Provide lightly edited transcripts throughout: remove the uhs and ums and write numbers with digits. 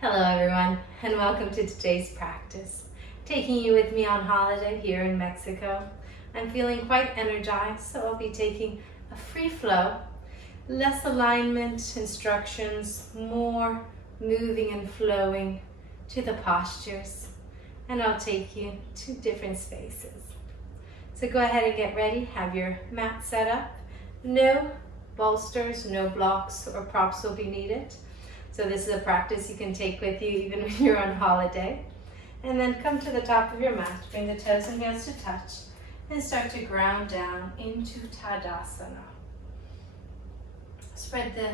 Hello everyone, and welcome to today's practice. Taking you with me on holiday here in Mexico. I'm feeling quite energized, so I'll be taking a free flow, less alignment instructions, more moving and flowing to the postures, and I'll take you to different spaces. So go ahead and get ready, have your mat set up. No bolsters, no blocks or props will be needed. So this is a practice you can take with you even when you're on holiday. And then come to the top of your mat, bring the toes and heels to touch, and start to ground down into Tadasana. Spread the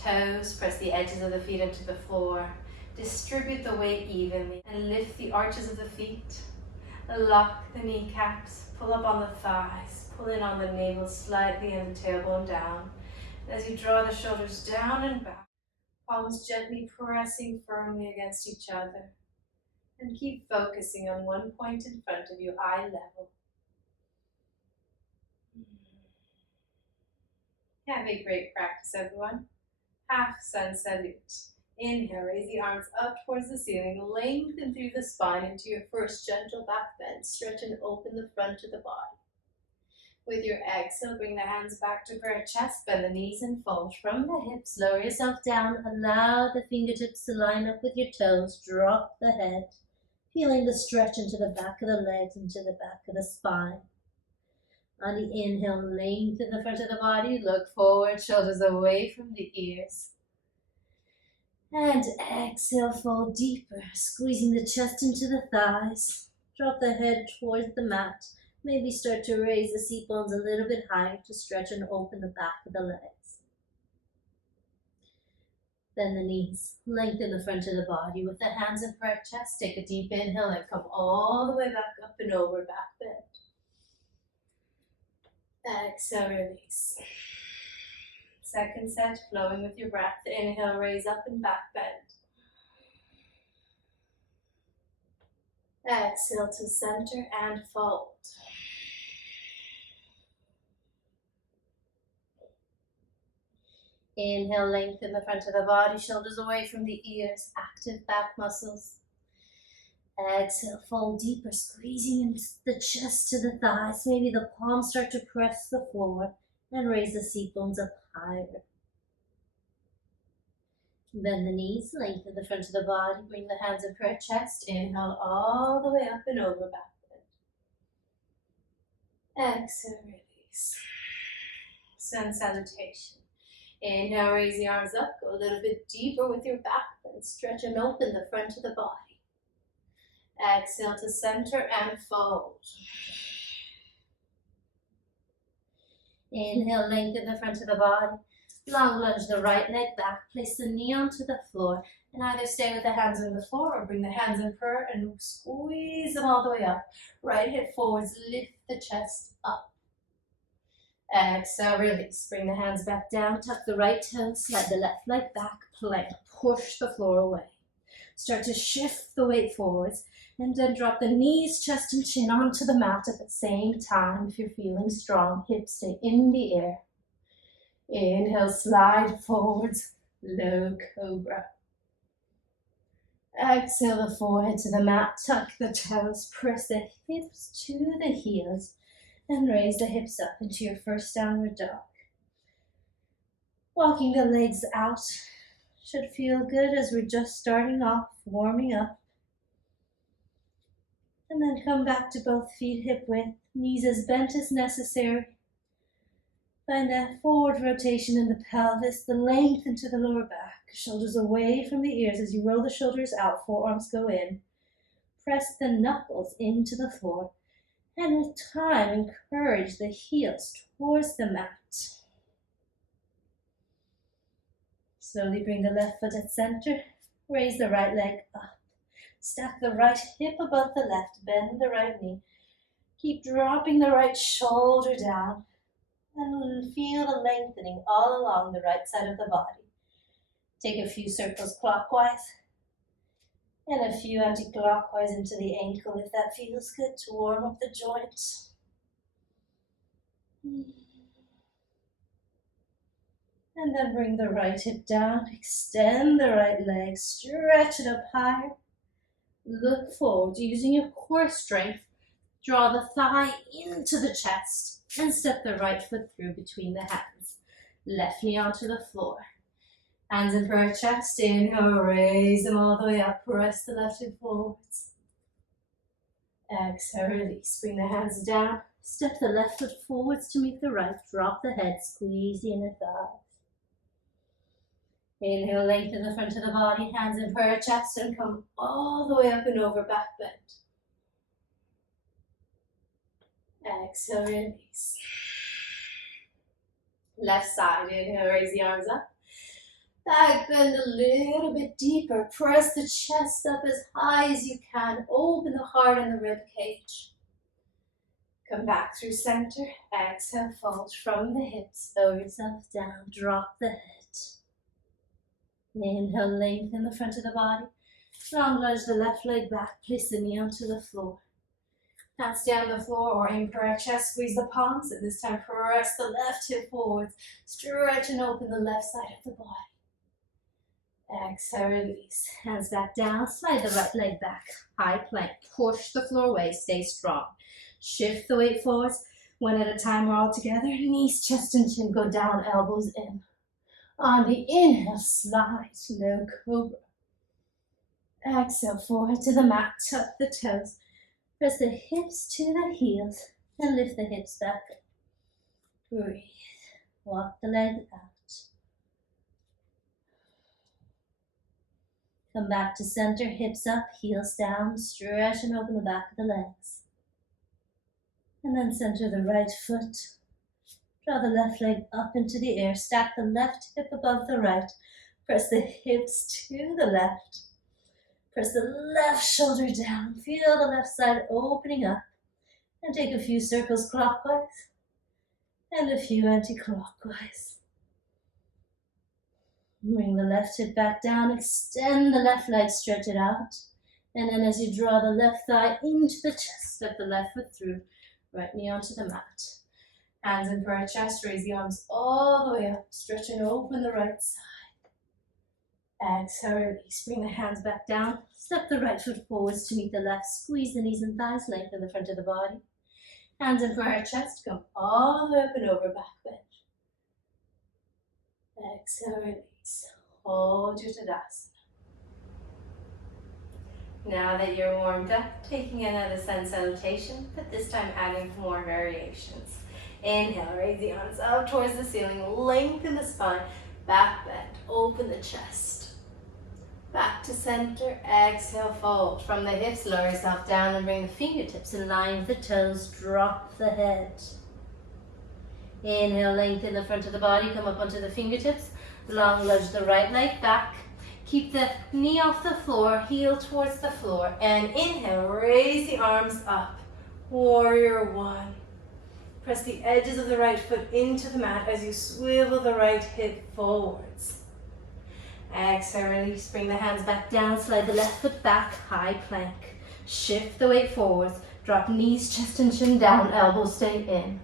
toes, press the edges of the feet into the floor, distribute the weight evenly, and lift the arches of the feet. Lock the kneecaps, pull up on the thighs, pull in on the navel slightly and the tailbone down. As you draw the shoulders down and back, palms gently pressing firmly against each other. And keep focusing on one point in front of you, eye level. Have a great practice, everyone. Half sun salute. Inhale, raise the arms up towards the ceiling. Lengthen through the spine into your first gentle back bend. Stretch and open the front of the body. With your exhale, bring the hands back to prayer chest, bend the knees and fold from the hips. Lower yourself down, allow the fingertips to line up with your toes. Drop the head, feeling the stretch into the back of the legs, into the back of the spine. On the inhale, lengthen the front of the body, look forward, shoulders away from the ears. And exhale, fold deeper, squeezing the chest into the thighs. Drop the head towards the mat. Maybe start to raise the seat bones a little bit higher to stretch and open the back of the legs. Bend the knees, lengthen the front of the body with the hands in prayer chest. Take a deep inhale and come all the way back up and over, back bend. Exhale, release. Second set, flowing with your breath. Inhale, raise up and back bend. Exhale to center and fold. Inhale, lengthen the front of the body, shoulders away from the ears, active back muscles. Exhale, fold deeper, squeezing the chest to the thighs. Maybe the palms start to press the floor and raise the seat bones up higher. Bend the knees, lengthen the front of the body, bring the hands in prayer chest. Inhale all the way up and over, back bend. Exhale, release. Sun salutation. Inhale, raise the arms up, go a little bit deeper with your back bend. Stretch and open the front of the body. Exhale to center and fold. Inhale, lengthen the front of the body. Long lunge the right leg back. Place the knee onto the floor and either stay with the hands on the floor or bring the hands in prayer and squeeze them all the way up. Right hip forwards, lift the chest up. Exhale, release. Bring the hands back down, tuck the right toes, slide the left leg back, plank. Push the floor away. Start to shift the weight forwards and then drop the knees, chest and chin onto the mat at the same time. If you're feeling strong, hips stay in the air. Inhale, slide forwards, low cobra. Exhale the forehead to the mat, tuck the toes, press the hips to the heels, and raise the hips up into your first downward dog. Walking the legs out should feel good as we're just starting off, warming up. And then come back to both feet hip width, knees as bent as necessary. Find that forward rotation in the pelvis, the length into the lower back. Shoulders away from the ears as you roll the shoulders out, forearms go in. Press the knuckles into the floor. And with time, encourage the heels towards the mat. Slowly bring the left foot at center. Raise the right leg up. Stack the right hip above the left. Bend the right knee. Keep dropping the right shoulder down. And feel the lengthening all along the right side of the body. Take a few circles clockwise and a few anti-clockwise into the ankle if that feels good to warm up the joints. And then bring the right hip down, extend the right leg, stretch it up higher. Look forward, using your core strength. Draw the thigh into the chest and step the right foot through between the hands. Left knee onto the floor. Hands in prayer chest, inhale, raise them all the way up, press the left hip forwards. Exhale, release, bring the hands down, step the left foot forwards to meet the right, drop the head, squeeze the inner thighs. Inhale, lengthen the front of the body, hands in prayer chest, and come all the way up and over, back bend. Exhale, release. Left side, inhale, raise the arms up. Back bend a little bit deeper. Press the chest up as high as you can. Open the heart and the rib cage. Come back through center. Exhale, fold from the hips. Lower yourself down. Drop the head. Inhale, lengthen the front of the body. Long lunge the left leg back. Place the knee onto the floor. Hands down the floor or in prayer chest. Squeeze the palms. And this time press the left hip forwards. Stretch and open the left side of the body. Exhale, release. Hands back down. Slide the right leg back. High plank. Push the floor away. Stay strong. Shift the weight forwards. One at a time or all together. Knees, chest, and chin go down. Elbows in. On the inhale, slide. Low cobra. Exhale, forehead to the mat. Tuck the toes. Press the hips to the heels. And lift the hips back up. Breathe. Walk the legs out. Come back to center, hips up, heels down, stretch and open the back of the legs. And then center the right foot. Draw the left leg up into the air, stack the left hip above the right. Press the hips to the left. Press the left shoulder down, feel the left side opening up. And take a few circles clockwise and a few anti-clockwise. Bring the left hip back down, extend the left leg, stretch it out. And then as you draw the left thigh into the chest, step the left foot through, right knee onto the mat. Hands in prayer chest, raise the arms all the way up, stretch and open the right side. Exhale, release, bring the hands back down, step the right foot forwards to meet the left, squeeze the knees and thighs, lengthen the front of the body. Hands in prayer chest, come all the way up and over, back bend. Exhale, release. Hold your Tadasana. Now that you're warmed up, taking another sun salutation, but this time adding more variations. Inhale, raise the arms up towards the ceiling, lengthen the spine, back bend, open the chest. Back to center, exhale, fold. From the hips, lower yourself down and bring the fingertips in line with the toes, drop the head. Inhale, lengthen the front of the body, come up onto the fingertips. Long lunge the right leg back. Keep the knee off the floor, heel towards the floor. And inhale, raise the arms up. Warrior one. Press the edges of the right foot into the mat as you swivel the right hip forwards. Exhale, release, bring the hands back down, slide the left foot back, high plank. Shift the weight forwards, drop knees, chest and chin down, elbows stay in.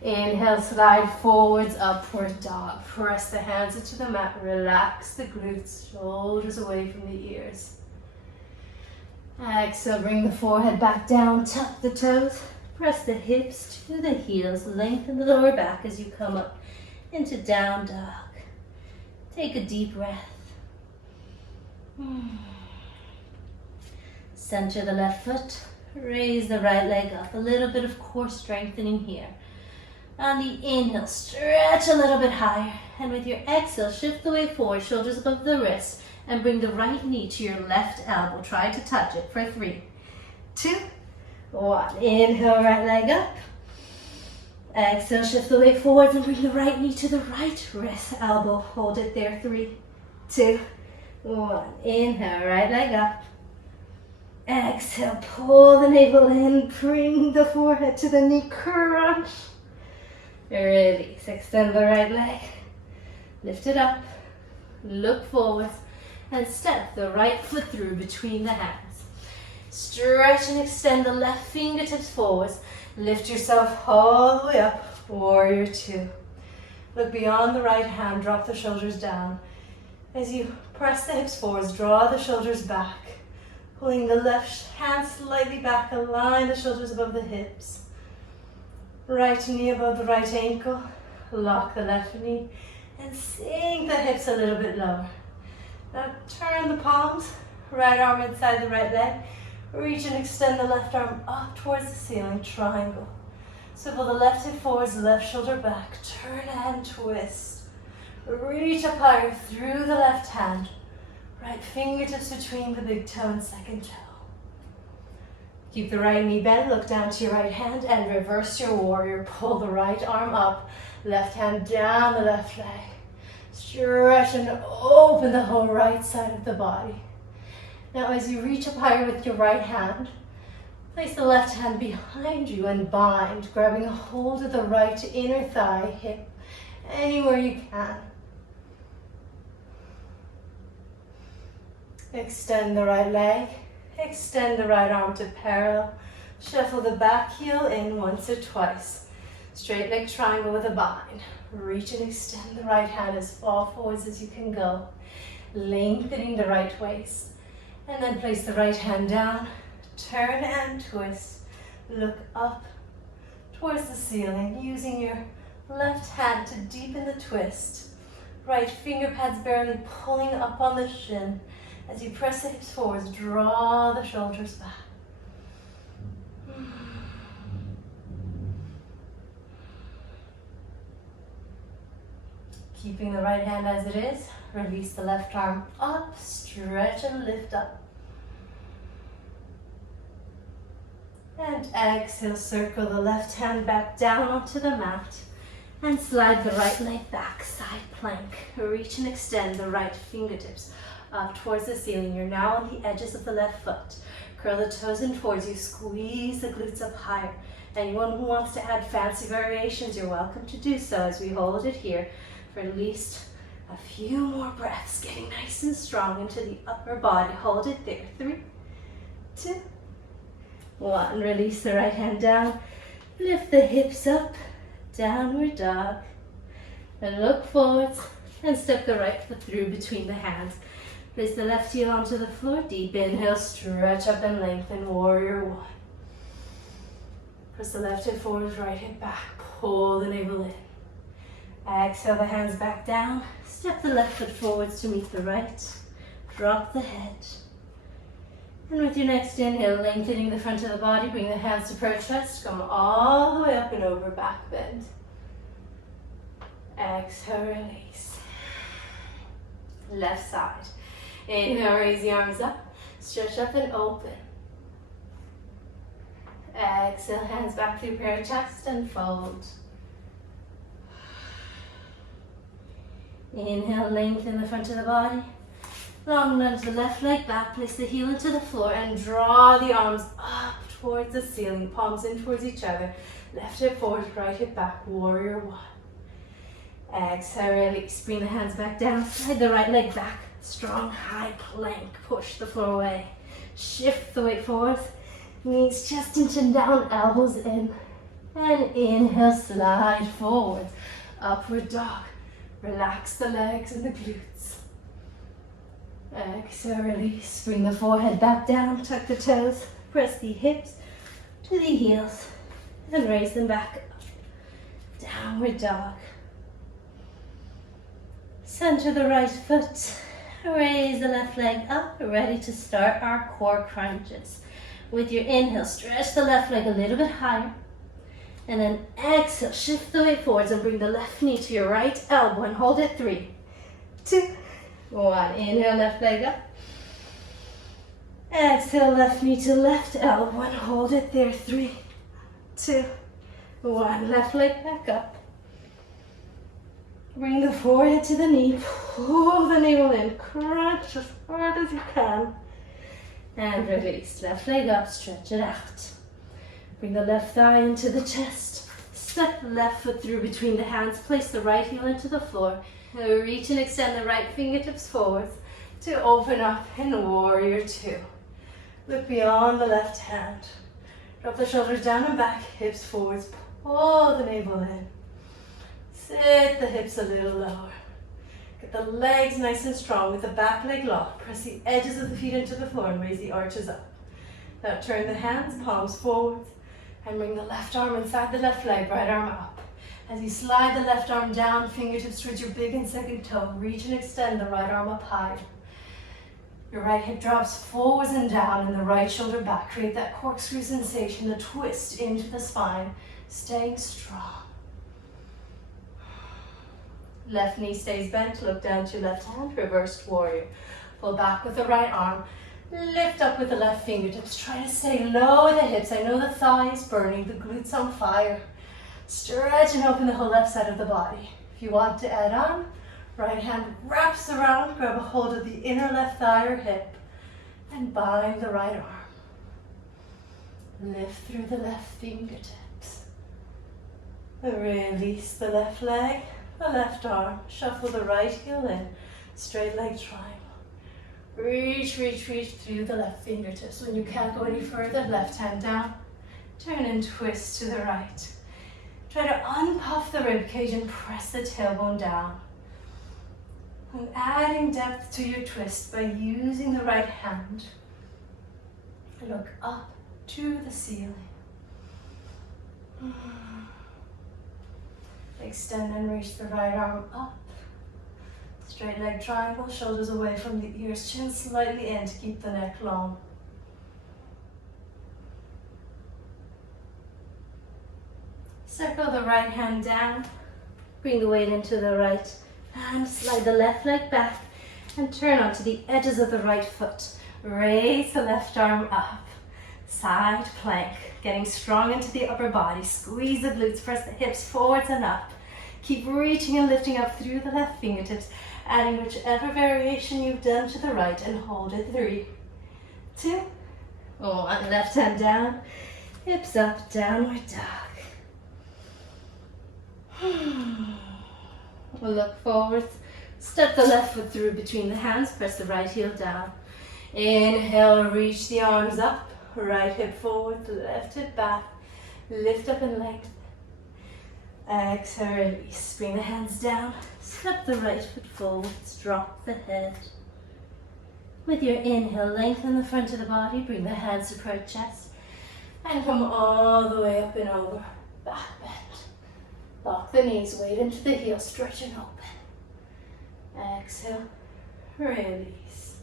Inhale, slide forwards, upward dog. Press the hands into the mat, relax the glutes, shoulders away from the ears. Exhale, bring the forehead back down, tuck the toes, press the hips to the heels, lengthen the lower back as you come up into down dog. Take a deep breath. Center the left foot, raise the right leg up, a little bit of core strengthening here. On the inhale, stretch a little bit higher. And with your exhale, shift the weight forward, shoulders above the wrist, and bring the right knee to your left elbow. Try to touch it for 3, 2, 1. Inhale, right leg up. Exhale, shift the weight forward and bring the right knee to the right wrist elbow. Hold it there, 3, 2, 1. Inhale, right leg up. Exhale, pull the navel in, bring the forehead to the knee, crunch. Release, extend the right leg, lift it up, look forward, and step the right foot through between the hands. Stretch and extend the left fingertips forwards, lift yourself all the way up, warrior two. Look beyond the right hand, drop the shoulders down. As you press the hips forwards, draw the shoulders back. Pulling the left hand slightly back, align the shoulders above the hips. Right knee above the right ankle, lock the left knee, and sink the hips a little bit lower. Now turn the palms, right arm inside the right leg. Reach and extend the left arm up towards the ceiling, triangle. Swivel the left hip forwards, left shoulder back, turn and twist. Reach up higher through the left hand. Right fingertips between the big toe and second toe. Keep the right knee bent, look down to your right hand and reverse your warrior. Pull the right arm up, left hand down the left leg. Stretch and open the whole right side of the body. Now as you reach up higher with your right hand, place the left hand behind you and bind, grabbing a hold of the right inner thigh, hip, anywhere you can. Extend the right leg, extend the right arm to parallel. Shuffle the back heel in once or twice. Straight leg triangle with a bind. Reach and extend the right hand as far forwards as you can go. Lengthening the right waist. And then place the right hand down. Turn and twist. Look up towards the ceiling, using your left hand to deepen the twist. Right finger pads barely pulling up on the shin. As you press the hips forwards, draw the shoulders back. Keeping the right hand as it is, release the left arm up, stretch and lift up. And exhale, circle the left hand back down onto the mat and slide the right leg back, side plank. Reach and extend the right fingertips up towards the ceiling. You're now on the edges of the left foot. Curl the toes in towards you, squeeze the glutes up higher. Anyone who wants to add fancy variations, you're welcome to do so as we hold it here for at least a few more breaths, getting nice and strong into the upper body. Hold it there. 3, 2, 1. Release the right hand down. Lift the hips up, downward dog. And look forwards and step the right foot through between the hands. Place the left heel onto the floor. Deep inhale, stretch up and lengthen, warrior 1. Press the left hip forward, right hip back. Pull the navel in. Exhale the hands back down. Step the left foot forwards to meet the right. Drop the head. And with your next inhale, lengthening the front of the body, bring the hands to prayer chest. Come all the way up and over, back bend. Exhale, release. Left side. Inhale, raise the arms up. Stretch up and open. Exhale, hands back through prayer chest and fold. Inhale, lengthen the front of the body. Long lunge the left leg back, place the heel into the floor and draw the arms up towards the ceiling, palms in towards each other. Left hip forward, right hip back, warrior 1. Exhale, release, bring the hands back down, slide the right leg back, strong high plank, push the floor away. Shift the weight forward, knees chest and chin down, elbows in. And inhale, slide forward, upward dog. Relax the legs and the glutes. Exhale, release. Bring the forehead back down, tuck the toes, press the hips to the heels, and raise them back up. Downward dog. Center the right foot. Raise the left leg up, ready to start our core crunches. With your inhale, stretch the left leg a little bit higher. And then exhale, shift the weight forwards and bring the left knee to your right elbow and hold it. 3, 2, 1. Inhale, left leg up. Exhale, left knee to left elbow and hold it there. 3, 2, 1. Left leg back up. Bring the forehead to the knee. Pull the navel in. Crunch as hard as you can. And release. Left leg up. Stretch it out. Bring the left thigh into the chest. Step the left foot through between the hands. Place the right heel into the floor. Reach and extend the right fingertips forwards to open up in warrior 2. Look beyond the left hand. Drop the shoulders down and back, hips forwards. Pull the navel in. Sit the hips a little lower. Get the legs nice and strong with the back leg locked. Press the edges of the feet into the floor and raise the arches up. Now turn the hands, palms forward, and bring the left arm inside the left leg, right arm up. As you slide the left arm down, fingertips towards your big and second toe. Reach and extend the right arm up high. Your right hip drops forwards and down and the right shoulder back. Create that corkscrew sensation, the twist into the spine, staying strong. Left knee stays bent, look down to your left hand, reversed warrior. Pull back with the right arm, lift up with the left fingertips. Try to stay low with the hips. I know the thigh is burning, the glutes on fire. Stretch and open the whole left side of the body. If you want to add on, right hand wraps around, grab a hold of the inner left thigh or hip, and bind the right arm. Lift through the left fingertips. Release the left leg, the left arm. Shuffle the right heel in, straight leg triangle. Reach, reach, reach through the left fingertips. When you can't go any further, left hand down. Turn and twist to the right. Try to unpuff the rib cage and press the tailbone down. And adding depth to your twist by using the right hand. Look up to the ceiling. Extend and reach the right arm up. Straight leg triangle, shoulders away from the ears, chin slightly in to keep the neck long. Circle the right hand down. Bring the weight into the right hand. Slide the left leg back and turn onto the edges of the right foot. Raise the left arm up. Side plank. Getting strong into the upper body. Squeeze the glutes. Press the hips forwards and up. Keep reaching and lifting up through the left fingertips. Adding whichever variation you've done to the right and hold it. 3, 2, 1. Left hand down. Hips up. Downward dog. We'll look forward, step the left foot through between the hands, press the right heel down. Inhale, reach the arms up, right hip forward, left hip back, lift up and lengthen. Exhale, release, bring the hands down, step the right foot forward, drop the head. With your inhale, lengthen the front of the body, bring the hands to proud chest, and come all the way up and over, back bend. Lock the knees, weight into the heels, stretch and open. Exhale, release.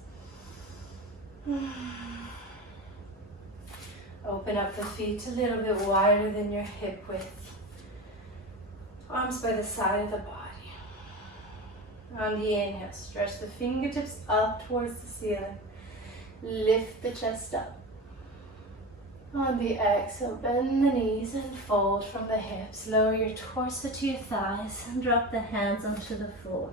Open up the feet a little bit wider than your hip width. Arms by the side of the body. On the inhale, stretch the fingertips up towards the ceiling. Lift the chest up. On the exhale, bend the knees and fold from the hips. Lower your torso to your thighs and drop the hands onto the floor.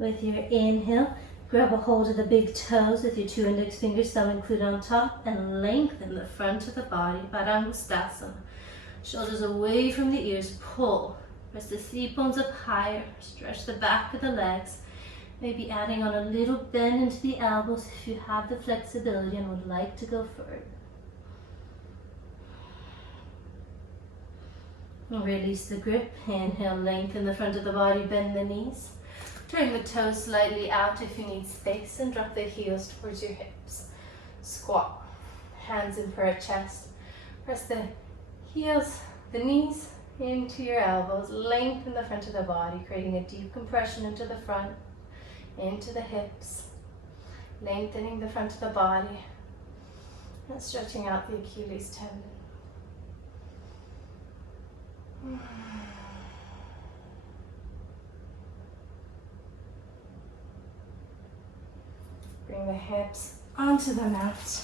With your inhale, grab a hold of the big toes with your 2 index fingers, thumb included on top, and lengthen the front of the body, Padangusthasana. Shoulders away from the ears, pull. Press the seat bones up higher, stretch the back of the legs. Maybe adding on a little bend into the elbows if you have the flexibility and would like to go further. Release the grip. Inhale, lengthen the front of the body, bend the knees. Turn the toes slightly out if you need space and drop the heels towards your hips. Squat. Hands in for a chest. Press the heels, the knees into your elbows. Lengthen the front of the body, creating a deep compression into the front, into the hips. Lengthening the front of the body and stretching out the Achilles tendon. Bring the hips onto the mat.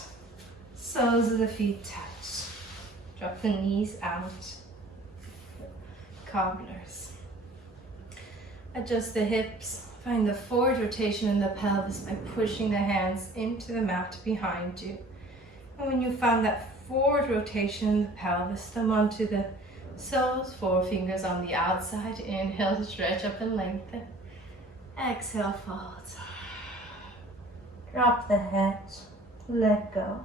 Soles of the feet touch. Drop the knees out. Cobblers. Adjust the hips. Find the forward rotation in the pelvis by pushing the hands into the mat behind you. And when you found that forward rotation in the pelvis, thumb onto the soles, 4 fingers on the outside. Inhale, stretch up and lengthen. Exhale, fold. Drop the head, let go.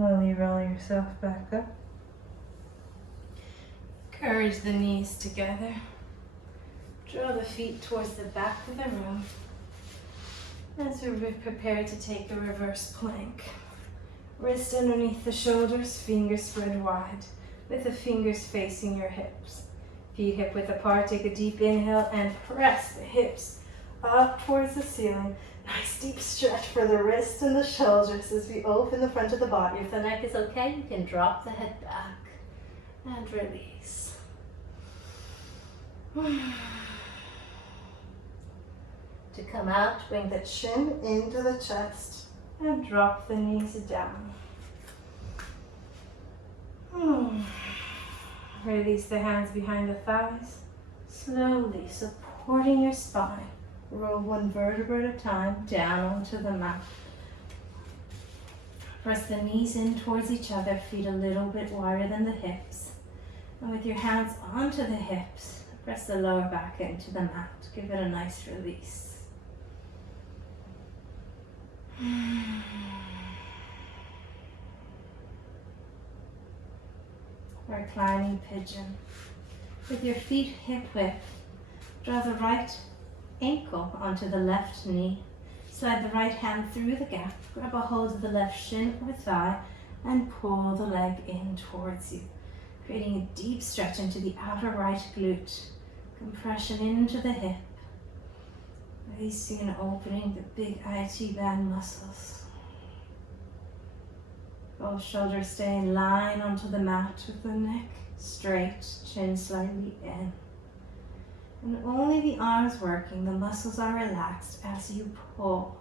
Slowly roll yourself back up. Encourage the knees together. Draw the feet towards the back of the room as we prepare to take a reverse plank. Wrist underneath the shoulders, fingers spread wide, with the fingers facing your hips. Feet hip width apart, take a deep inhale and press the hips up towards the ceiling. Nice deep stretch for the wrists and the shoulders as we open the front of the body. If the neck is okay, you can drop the head back and release. To come out, bring the chin into the chest and drop the knees down. Release the hands behind the thighs, slowly supporting your spine. Roll one vertebra at a time down onto the mat. Press the knees in towards each other, feet a little bit wider than the hips. And with your hands onto the hips, press the lower back into the mat. Give it a nice release. Reclining pigeon. With your feet hip width, draw the right ankle onto the left knee. Slide the right hand through the gap, grab a hold of the left shin or thigh, and pull the leg in towards you, creating a deep stretch into the outer right glute. Compression into the hip, releasing and opening the big IT band muscles. Both shoulders stay in line onto the mat with the neck straight, chin slightly in. And only the arms working, the muscles are relaxed as you pull.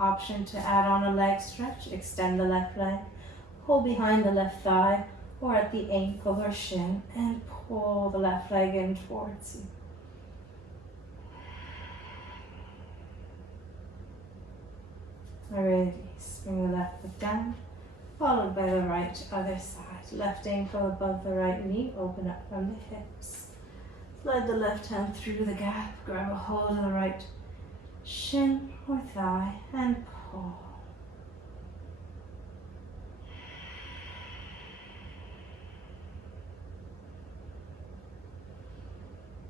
Option to add on a leg stretch, extend the left leg, pull behind the left thigh or at the ankle or shin and pull the left leg in towards you. Release, bring the left foot down, followed by the right other side. Left ankle above the right knee, open up from the hips. Slide the left hand through the gap, grab a hold of the right shin or thigh and pull.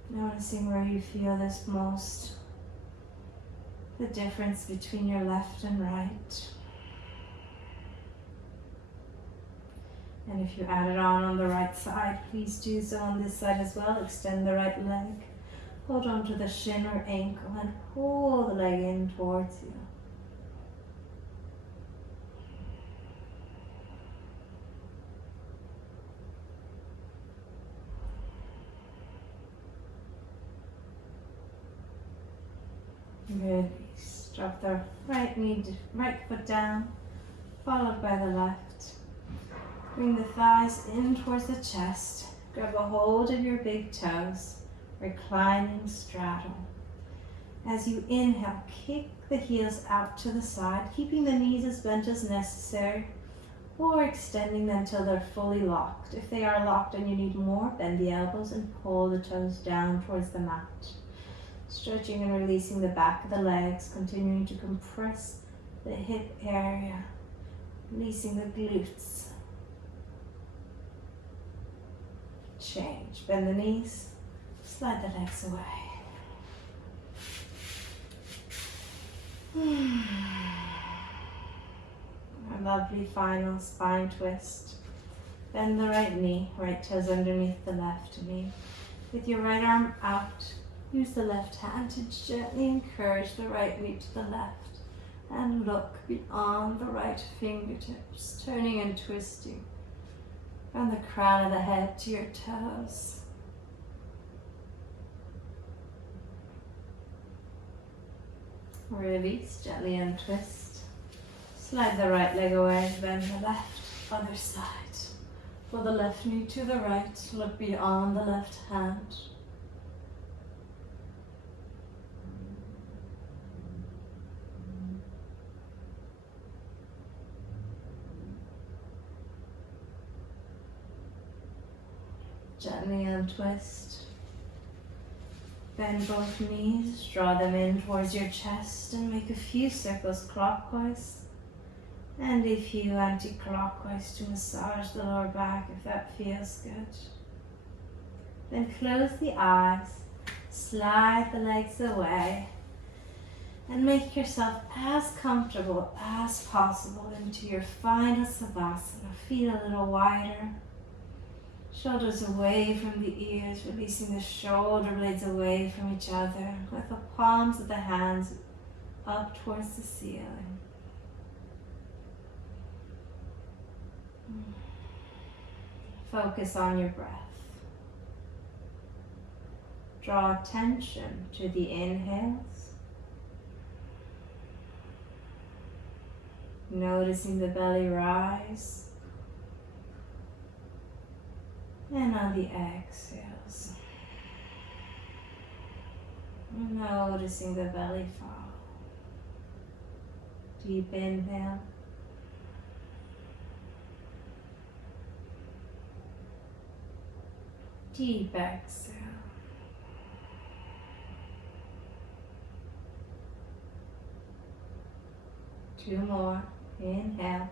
Noticing where you feel this most, the difference between your left and right. And if you add it on the right side, please do so on this side as well. Extend the right leg, hold on to the shin or ankle and pull the leg in towards you. Release. Drop the right foot down, followed by the left. Bring the thighs in towards the chest. Grab a hold of your big toes, reclining straddle. As you inhale, kick the heels out to the side, keeping the knees as bent as necessary, or extending them till they're fully locked. If they are locked and you need more, bend the elbows and pull the toes down towards the mat. Stretching and releasing the back of the legs, continuing to compress the hip area, releasing the glutes. Change, bend the knees, slide the legs away. A lovely final spine twist. Bend the right knee, right toes underneath the left knee. With your right arm out, use the left hand to gently encourage the right knee to the left and look beyond the right fingertips, turning and twisting from the crown of the head to your toes. Release, gently untwist. Slide the right leg away, bend the left, other side. Pull the left knee to the right, look beyond the left hand. Gently untwist. Bend both knees, draw them in towards your chest and make a few circles clockwise and a few anti-clockwise to massage the lower back if that feels good. Then close the eyes, slide the legs away and make yourself as comfortable as possible into your final savasana. Feet a little wider. Shoulders away from the ears, releasing the shoulder blades away from each other with the palms of the hands up towards the ceiling. Focus on your breath. Draw attention to the inhales. Noticing the belly rise. And on the exhales, noticing the belly fall. Deep inhale. Deep exhale. Two more. Inhale.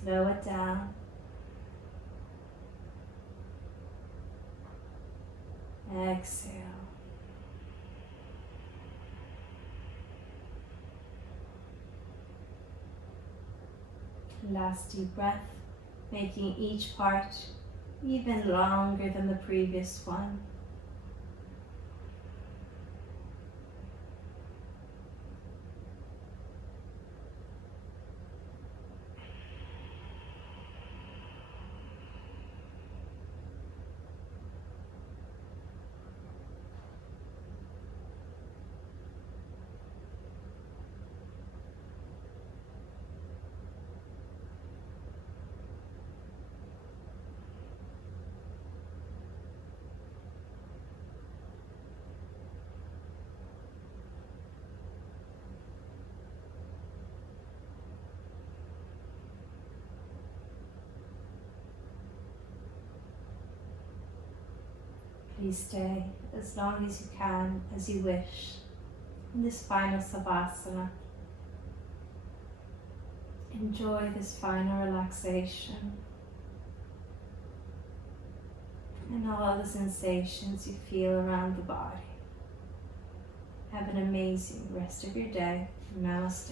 Slow it down. Exhale. Last deep breath, making each part even longer than the previous one. Please stay as long as you can, as you wish, in this final savasana. Enjoy this final relaxation and all the sensations you feel around the body. Have an amazing rest of your day. Namaste.